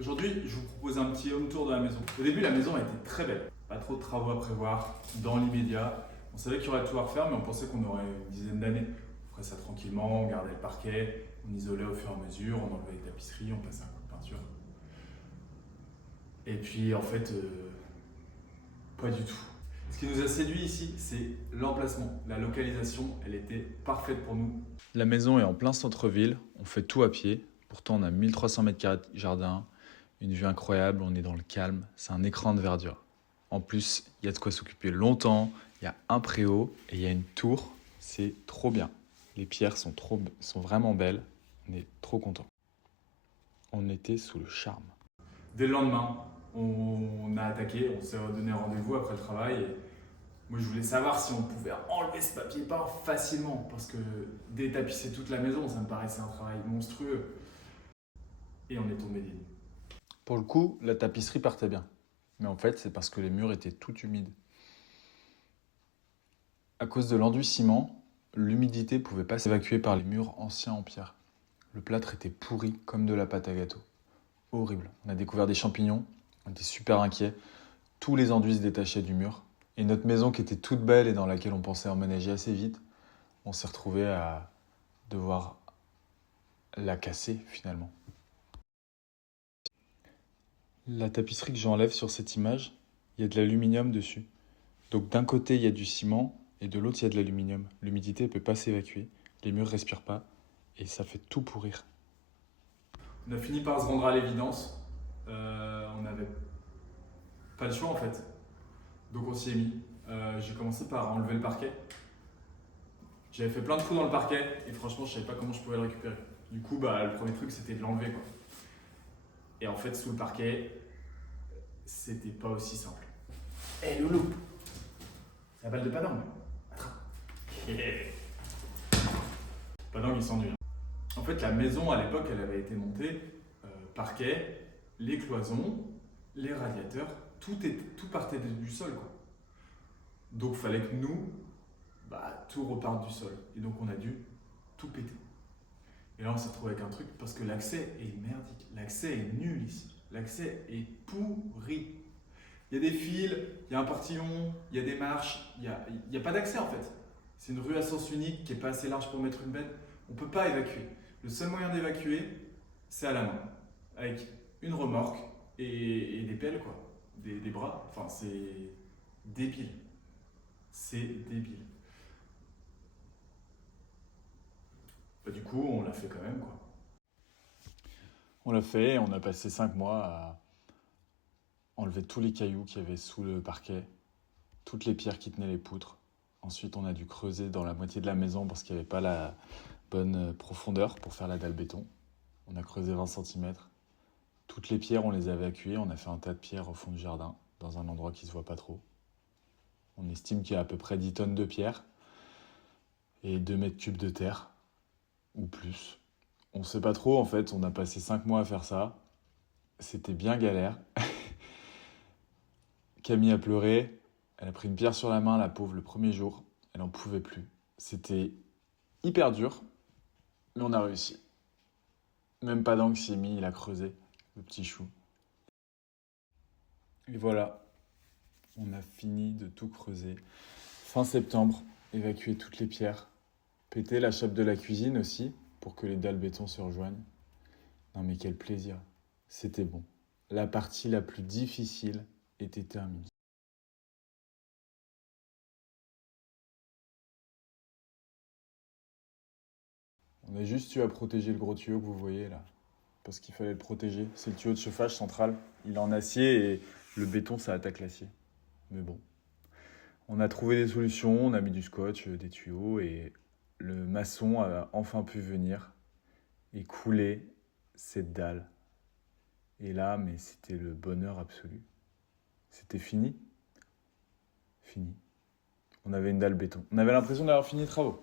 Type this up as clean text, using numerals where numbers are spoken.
Aujourd'hui, je vous propose un petit home tour de la maison. Au début, la maison était très belle. Pas trop de travaux à prévoir dans l'immédiat. On savait qu'il y aurait tout à refaire, mais on pensait qu'on aurait une dizaine d'années. On ferait ça tranquillement, on gardait le parquet, on isolait au fur et à mesure, on enlevait les tapisseries, on passait un coup de peinture. Et puis, en fait, pas du tout. Ce qui nous a séduit ici, c'est l'emplacement. La localisation, elle était parfaite pour nous. La maison est en plein centre-ville, on fait tout à pied. Pourtant, on a 1300 mètres carrés de jardin, une vue incroyable, on est dans le calme, c'est un écran de verdure. En plus, il y a de quoi s'occuper longtemps, il y a un préau et il y a une tour, c'est trop bien. Les pierres sont vraiment belles, on est trop contents. On était sous le charme. Dès le lendemain, on a attaqué, on s'est donné rendez-vous après le travail. Et moi, je voulais savoir si on pouvait enlever ce papier peint facilement, parce que détapisser toute la maison, ça me paraissait un travail monstrueux. Et on est tombé des nues. Pour le coup, la tapisserie partait bien. Mais en fait, c'est parce que les murs étaient tout humides. À cause de l'enduit ciment, l'humidité ne pouvait pas s'évacuer par les murs anciens en pierre. Le plâtre était pourri comme de la pâte à gâteau. Horrible. On a découvert des champignons, on était super inquiets. Tous les enduits se détachaient du mur. Et notre maison qui était toute belle et dans laquelle on pensait emménager assez vite, on s'est retrouvé à devoir la casser finalement. La tapisserie que j'enlève sur cette image, il y a de l'aluminium dessus. Donc d'un côté il y a du ciment et de l'autre il y a de l'aluminium. L'humidité ne peut pas s'évacuer, les murs ne respirent pas et ça fait tout pourrir. On a fini par se rendre à l'évidence. On n'avait pas le choix en fait. Donc on s'y est mis. J'ai commencé par enlever le parquet. J'avais fait plein de trous dans le parquet et franchement, je savais pas comment je pouvais le récupérer. Du coup, le premier truc, c'était de l'enlever, quoi. Et en fait, sous le parquet, c'était pas aussi simple. Hé Loulou, c'est la balle de Padang. Attrape. Padang, il s'ennuie. En fait, la maison, à l'époque, elle avait été montée, parquet, les cloisons, les radiateurs, tout partait du sol, quoi. Donc, il fallait que nous, tout reparte du sol. Et donc, on a dû tout péter. Et là, on s'est retrouvé avec un truc parce que l'accès est merdique. L'accès est nul ici. L'accès est pourri. Il y a des fils, il y a un portillon, il y a des marches, il y a pas d'accès en fait. C'est une rue à sens unique qui n'est pas assez large pour mettre une benne. On ne peut pas évacuer. Le seul moyen d'évacuer, c'est à la main. Avec une remorque et des pelles, quoi. Des bras. Enfin, c'est débile. C'est débile. Du coup, on l'a fait quand même, quoi. On l'a fait et on a passé 5 mois à enlever tous les cailloux qu'il y avait sous le parquet, toutes les pierres qui tenaient les poutres. Ensuite, on a dû creuser dans la moitié de la maison parce qu'il n'y avait pas la bonne profondeur pour faire la dalle béton. On a creusé 20 cm. Toutes les pierres, on les a évacuées. On a fait un tas de pierres au fond du jardin, dans un endroit qui ne se voit pas trop. On estime qu'il y a à peu près 10 tonnes de pierres et 2 mètres cubes de terre, ou plus. On ne sait pas trop, en fait. On a passé 5 mois à faire ça. C'était bien galère. Camille a pleuré. Elle a pris une pierre sur la main, la pauvre, le premier jour. Elle n'en pouvait plus. C'était hyper dur, mais on a réussi. Même pas d'angle s'y est mis, il a creusé, le petit chou. Et voilà, on a fini de tout creuser. Fin septembre, évacuer toutes les pierres. Péter la chape de la cuisine aussi, pour que les dalles béton se rejoignent. Non mais quel plaisir, c'était bon. La partie la plus difficile était terminée. On a juste eu à protéger le gros tuyau que vous voyez là. Parce qu'il fallait le protéger. C'est le tuyau de chauffage central. Il est en acier et le béton, ça attaque l'acier. Mais bon. On a trouvé des solutions, on a mis du scotch, des tuyaux et le maçon a enfin pu venir et couler cette dalle. Et là, mais c'était le bonheur absolu. C'était fini. Fini. On avait une dalle béton. On avait l'impression d'avoir fini les travaux.